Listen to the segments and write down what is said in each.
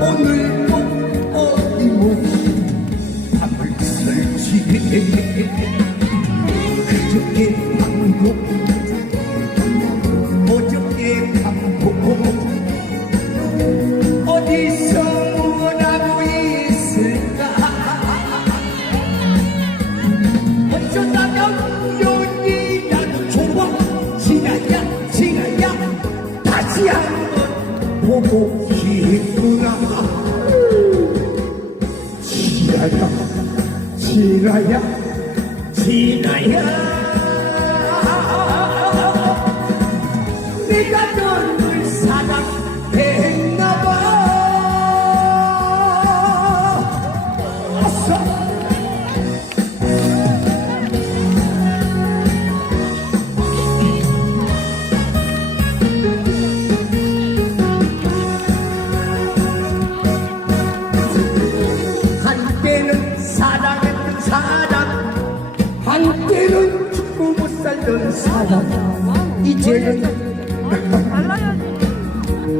오늘 꼭 어김없이 밤을 설치 한번 보고 싶구나 지나야 지나야 지 사람 이제는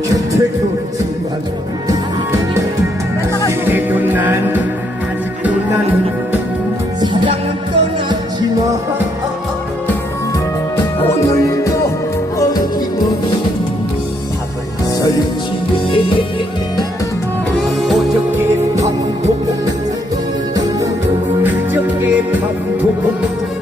곁에 없지만 그래도 난 아직도 나는 사랑은 떠났지만 오늘도 어김없이 밥을 설치해 어저께 반복 그저께 반복 어